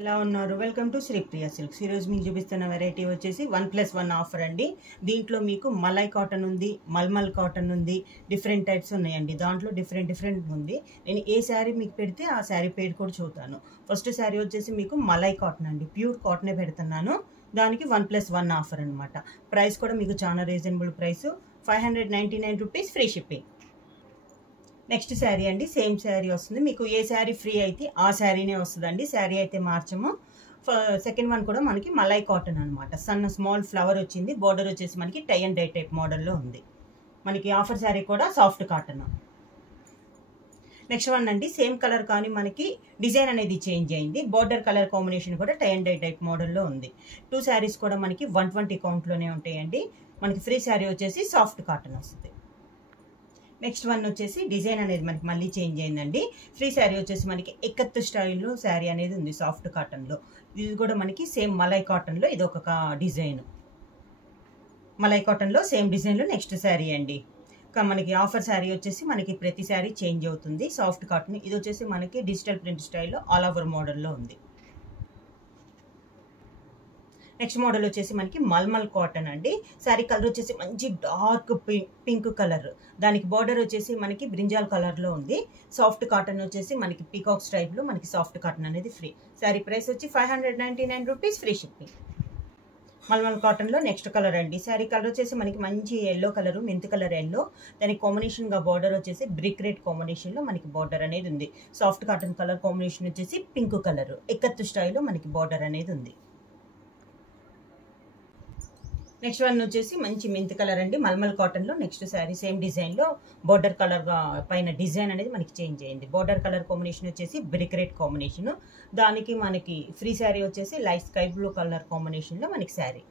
ఎలా ఉన్నారు? Welcome to Sripriya silks. ఈరోజు మీకు చూపిస్తున్న వెరైటీ వచ్చేసి 1+1 ఆఫర్ అండి. దీంట్లో మీకు మలై కాటన్ ఉంది, మల్మల్ కాటన్ ఉంది, డిఫరెంట్ టైప్స్ ఉన్నాయండి. దాంట్లో డిఫరెంట్ ఉంది. నేను ఏ శారీ మీకు పెడితే ఆ శారీ పేరు కూడా చూస్తాను. ఫస్ట్ శారీ వచ్చేసి మీకు మలై కాటన్ అండి, ప్యూర్ కాటనే పెడుతున్నాను. దానికి 1+1 ఆఫర్ అనమాట. ప్రైస్ కూడా మీకు చాలా reasonable price, 599 rupees, free shipping. Next sari అండి, సేమ్ శారీ వస్తుంది. మీకు ఏ శారీ ఫ్రీ అయితే ఆ శారీనే వస్తుందండి, శారీ అయితే మార్చము. సెకండ్ వన్ కూడా మనకి మలై కాటన్ అనమాట. సన్న స్మాల్ ఫ్లవర్ వచ్చింది, బార్డర్ వచ్చేసి మనకి టై అండ్ డై టైప్ మోడల్లో ఉంది. మనకి ఆఫర్ శారీ కూడా సాఫ్ట్ కాటన్. నెక్స్ట్ వన్ అండి, సేమ్ కలర్ కానీ మనకి డిజైన్ అనేది చేంజ్ అయింది. బార్డర్ కలర్ కాంబినేషన్ కూడా టై అండ్ డై టైప్ మోడల్లో ఉంది. 2 శారీస్ కూడా మనకి 120 కౌంట్లోనే ఉంటాయండి. మనకి ఫ్రీ శారీ వచ్చేసి సాఫ్ట్ కాటన్ వస్తుంది. నెక్స్ట్ వన్ వచ్చేసి డిజైన్ అనేది మనకి మళ్ళీ చేంజ్ అయిందండి. ఫ్రీ శారీ వచ్చేసి మనకి ఎక్కత్తు స్టైల్లో శారీ అనేది ఉంది, సాఫ్ట్ కాటన్లో. ఇది కూడా మనకి సేమ్ మలై కాటన్లో ఇది ఒక డిజైన్. మలై కాటన్లో సేమ్ డిజైన్లో నెక్స్ట్ శారీ అండి. మనకి ఆఫర్ శారీ వచ్చేసి మనకి ప్రతి శారీ చేంజ్ అవుతుంది. సాఫ్ట్ కాటన్ ఇది వచ్చేసి మనకి డిజిటల్ ప్రింట్ స్టైల్లో ఆల్ ఓవర్ మోడల్లో ఉంది. నెక్స్ట్ మోడల్ వచ్చేసి మనకి మల్మల్ కాటన్ అండి. శారీ కలర్ వచ్చేసి మంచి డార్క్ పింక్ కలర్, దానికి బార్డర్ వచ్చేసి మనకి బ్రింజాల్ కలర్లో ఉంది. సాఫ్ట్ కాటన్ వచ్చేసి మనకి పీకాక్ స్టైప్లో మనకి సాఫ్ట్ కాటన్ అనేది ఫ్రీ. శారీ ప్రైస్ వచ్చి 599 రూపీస్, ఫ్రీ షిప్పింగ్. మల్మల్ కాటన్లో నెక్స్ట్ కలర్ అండి. శారీ కలర్ వచ్చేసి మనకి మంచి yellow colour, mint colour yellow, దానికి కాంబినేషన్గా బార్డర్ వచ్చేసి బ్రిక్ రెడ్ కాంబినేషన్లో మనకి బార్డర్ అనేది ఉంది. సాఫ్ట్ కాటన్ కలర్ కాంబినేషన్ వచ్చేసి పింక్ కలర్, ఎక్కత్తు స్టైల్లో మనకి బార్డర్ అనేది ఉంది. నెక్స్ట్ వన్ వచ్చేసి మంచి మెంత్ కలర్ అండి, మల్మల్ కాటన్లో నెక్స్ట్ శారీ సేమ్ డిజైన్లో బార్డర్ కలర్గా పైన డిజైన్ అనేది మనకి చేంజ్ అయింది. బార్డర్ కలర్ కాంబినేషన్ వచ్చేసి బ్రిక్ రెడ్ కాంబినేషన్, దానికి మనకి ఫ్రీ శారీ వచ్చేసి లైట్ స్కై బ్లూ కలర్ కాంబినేషన్లో మనకి శారీ.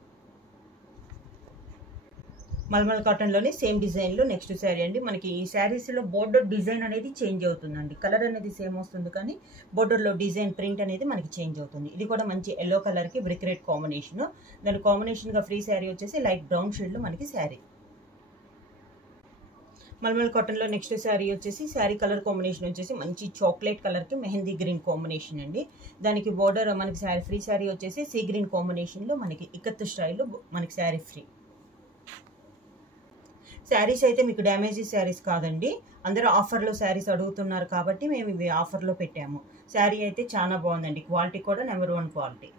మల్మల్ కాటన్లోనే సేమ్ డిజైన్లో నెక్స్ట్ శారీ అండి. మనకి ఈ శారీస్లో బోర్డర్ డిజైన్ అనేది చేంజ్ అవుతుందండి. కలర్ అనేది సేమ్ వస్తుంది కానీ బోర్డర్లో డిజైన్ ప్రింట్ అనేది మనకి చేంజ్ అవుతుంది. ఇది కూడా మంచి ఎల్లో కలర్కి బ్రిక్ రెడ్ కాంబినేషన్, దాని కాంబినేషన్గా ఫ్రీ శారీ వచ్చేసి లైట్ బ్రౌన్ షేడ్లో మనకి శారీ. మల్మల్ కాటన్లో నెక్స్ట్ శారీ వచ్చేసి శారీ కలర్ కాంబినేషన్ వచ్చేసి మంచి చాక్లెట్ కలర్కి మెహందీ గ్రీన్ కాంబినేషన్ అండి. దానికి బోర్డర్ మనకి శారీ ఫ్రీ శారీ వచ్చేసి సీ గ్రీన్ కాంబినేషన్లో మనకి ఇక్కత్ స్టైల్లో మనకి శారీ ఫ్రీ. శారీస్ అయితే మీకు డ్యామేజెస్ శారీస్ కాదండి, అందరూ ఆఫర్లో శారీస్ అడుగుతున్నారు కాబట్టి మేము ఇవి ఆఫర్లో పెట్టాము. శారీ అయితే చాలా బాగుందండి, క్వాలిటీ కూడా నెంబర్ 1 క్వాలిటీ.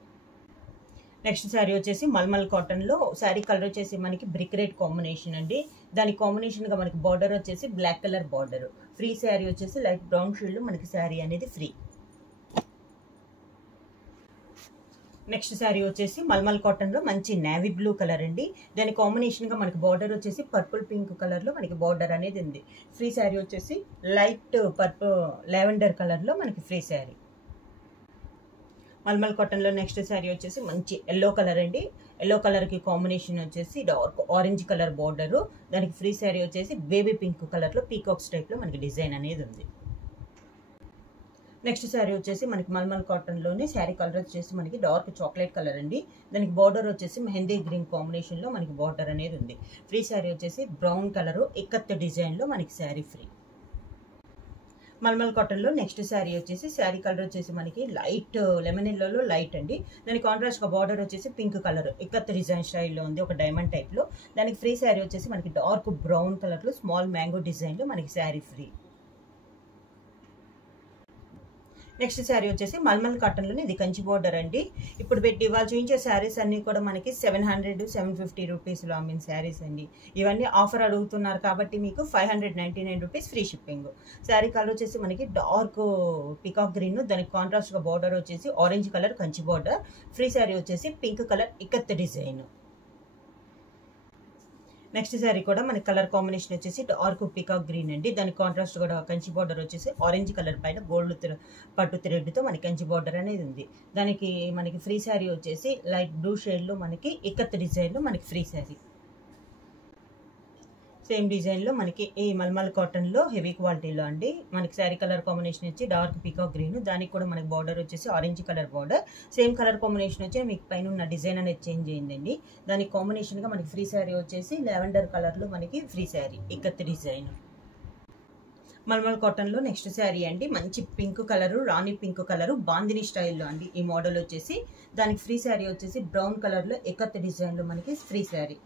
నెక్స్ట్ శారీ వచ్చేసి మల్మల్ కాటన్లో శారీ కలర్ వచ్చేసి మనకి బ్రిక్ రెడ్ కాంబినేషన్ అండి. దాని కాంబినేషన్గా మనకి బార్డర్ వచ్చేసి black colour border. Free sari వచ్చేసి లైట్ బ్రౌన్ షేడ్లో మనకి శారీ అనేది ఫ్రీ. నెక్స్ట్ శారీ వచ్చేసి మల్మల్ కాటన్లో మంచి నేవీ బ్లూ కలర్ అండి. దాని కాంబినేషన్గా మనకి బార్డర్ వచ్చేసి పర్పుల్ పింక్ కలర్లో మనకి బార్డర్ అనేది ఉంది. ఫ్రీ శారీ వచ్చేసి లైట్ పర్పుల్ లావెండర్ కలర్లో మనకి ఫ్రీ శారీ. మల్మల్ కాటన్లో నెక్స్ట్ శారీ వచ్చేసి మంచి ఎల్లో కలర్ అండి. ఎల్లో కలర్కి కాంబినేషన్ వచ్చేసి డార్క్ ఆరెంజ్ కలర్ బార్డరు, దానికి ఫ్రీ శారీ వచ్చేసి బేబీ పింక్ కలర్లో పీకాక్స్ టైప్లో మనకి డిజైన్ అనేది ఉంది. నెక్స్ట్ శారీ వచ్చేసి మనకి మల్మల్ కాటన్లోనే శారీ కలర్ వచ్చేసి మనకి డార్క్ చాక్లెట్ కలర్ అండి. దానికి బార్డర్ వచ్చేసి మెహందీ గ్రీన్ కాంబినేషన్లో మనకి బార్డర్ అనేది ఉంది. ఫ్రీ శారీ వచ్చేసి బ్రౌన్ కలరు ఇక్కత్ డిజైన్లో మనకి శారీ ఫ్రీ. మల్మల్ కాటన్లో నెక్స్ట్ శారీ వచ్చేసి శారీ కలర్ వచ్చేసి మనకి లైట్ లెమన్ ఎల్లోలో లైట్ అండి. దానికి కాంట్రాస్ట్గా బార్డర్ వచ్చేసి పింక్ కలర్ ఇక్కత్ డిజైన్ స్టైల్లో ఉంది, ఒక డైమండ్ టైప్లో. దానికి ఫ్రీ శారీ వచ్చేసి మనకి డార్క్ బ్రౌన్ కలర్లో స్మాల్ మ్యాంగో డిజైన్లో మనకి శారీ ఫ్రీ. నెక్స్ట్ శారీ వచ్చేసి మల్మల్ కాటన్లోనే ఇది కంచి బార్డర్ అండి. ఇప్పుడు వాళ్ళు చూపించే శారీస్ అన్నీ కూడా మనకి 700-750 రూపీస్లో అమ్మిన శారీస్ అండి. ఇవన్నీ ఆఫర్ అడుగుతున్నారు కాబట్టి మీకు 599 rupees, free shipping. Sari colour వచ్చేసి మనకి డార్క్ పికాక్ గ్రీన్, దానికి కాంట్రాస్ట్గా బార్డర్ వచ్చేసి orange colour Kanchi border. Free sari వచ్చేసి pink colour ikat design. Next sari కూడా మనకి కలర్ కాంబినేషన్ వచ్చేసి డార్క్ పీకాక్ గ్రీన్ అండి. దానికి కాంట్రాస్ట్ కూడా కంచి బార్డర్ వచ్చేసి ఆరెంజ్ కలర్ పైన గోల్డ్ పట్టు థ్రెడ్తో మనకి కంచి బార్డర్ అనేది ఉంది. దానికి మనకి ఫ్రీ శారీ వచ్చేసి లైట్ బ్లూ షేడ్లో మనకి ఇక్కత్ డిజైన్లో మనకి ఫ్రీ శారీ. సేమ్ డిజైన్లో మనకి ఈ మల్మల్ కాటన్లో హెవీ క్వాలిటీలో అండి. మనకి శారీ కలర్ కాంబినేషన్ వచ్చి డార్క్ పీకాక్ గ్రీన్, దానికి కూడా మనకి బార్డర్ వచ్చేసి orange colour border. Same colour combination వచ్చి మీకు పైన ఉన్న డిజైన్ అనేది చేంజ్ అయిందండి. దానికి కాంబినేషన్గా మనకి ఫ్రీ శారీ వచ్చేసి లావెండర్ కలర్లో మనకి ఫ్రీ శారీ ఇక్కత్ డిజైన్. మల్మల్ కాటన్లో నెక్స్ట్ శారీ అండి, మంచి పింక్ కలరు, రాణి పింక్ కలరు, బాందిని స్టైల్లో అండి ఈ మోడల్ వచ్చేసి. దానికి ఫ్రీ శారీ వచ్చేసి బ్రౌన్ కలర్లో ఎకత్ డిజైన్లో మనకి ఫ్రీ శారీ.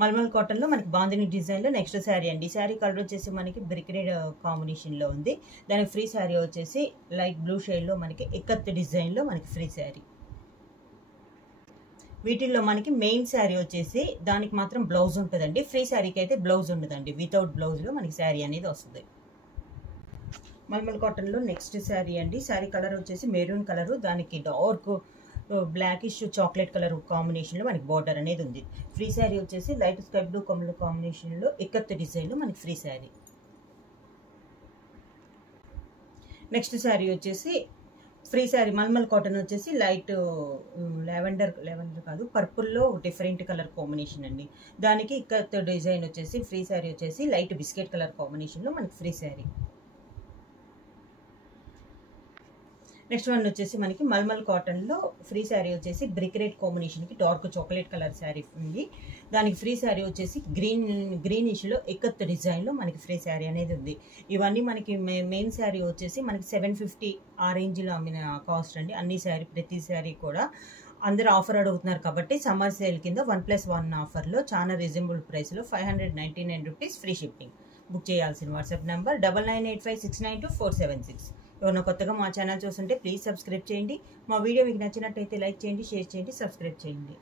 మల్మల్ కాటన్లో మనకి బాందిని డిజైన్లో నెక్స్ట్ శారీ అండి. శారీ కలర్ వచ్చేసి మనకి బ్రిక్ రెడ్ కాంబినేషన్లో ఉంది. దానికి ఫ్రీ శారీ వచ్చేసి లైట్ బ్లూ షేడ్లో మనకి ఎకత్ డిజైన్లో మనకి ఫ్రీ శారీ. వీటిల్లో మనకి మెయిన్ శారీ వచ్చేసి దానికి మాత్రం బ్లౌజ్ ఉంటుందండి. ఫ్రీ శారీకి అయితే బ్లౌజ్ ఉండదండి, వితౌట్ బ్లౌజ్లో మనకి శారీ అనేది వస్తుంది. మల్మల్ కాటన్లో నెక్స్ట్ శారీ అండి. శారీ కలర్ వచ్చేసి మెరూన్ కలరు, దానికి డార్క్ బ్లాకిష్ చాక్లెట్ కలర్ కాంబినేషన్లో మనకి బార్డర్ అనేది ఉంది. ఫ్రీ శారీ వచ్చేసి లైట్ స్కై బ్లూ కలర్ కాంబినేషన్లో ఎకత్ డిజైన్లో మనకి ఫ్రీ శారీ. నెక్స్ట్ శారీ వచ్చేసి ఫ్రీ శారీ మల్మల్ కాటన్ వచ్చేసి లైట్ లెవెండర్ కాదు పర్పుల్లో డిఫరెంట్ కలర్ కాంబినేషన్ అండి. దానికి ఇక్కత్ డిజైన్ వచ్చేసి ఫ్రీ శారీ వచ్చేసి లైట్ బిస్కెట్ కలర్ కాంబినేషన్లో మనకి ఫ్రీ శారీ. నెక్స్ట్ వన్ వచ్చేసి మనకి మల్మల్ కాటన్లో ఫ్రీ శారీ వచ్చేసి బ్రిక్ రెడ్ కాంబినేషన్కి డార్క్ చాక్లెట్ కలర్ శారీ ఉంది. దానికి ఫ్రీ శారీ వచ్చేసి గ్రీనిష్లో ఎకత్ డిజైన్లో మనకి ఫ్రీ శారీ అనేది ఉంది. ఇవన్నీ మనకి మెయిన్ శారీ వచ్చేసి మనకి 750 ఆ రేంజ్లో అమ్మిన కాస్ట్ అండి. అన్ని శారీ ప్రతి శారీ కూడా అందరూ ఆఫర్ అడుగుతున్నారు కాబట్టి సమ్మర్ సేల్ కింద 1+1 ఆఫర్లో చాలా రీజనబుల్ ప్రైస్లో 599 రూపీస్ ఫ్రీ షిప్పింగ్. బుక్ చేయాల్సిన వాట్సాప్ నెంబర్ 9985692476. ఎవరైనా కొత్తగా మా ఛానల్ చూస్తుంటే ప్లీజ్ సబ్స్క్రైబ్ చేయండి. మా వీడియో మీకు నచ్చినట్టయితే లైక్ చేయండి, షేర్ చేయండి, సబ్స్క్రైబ్ చేయండి.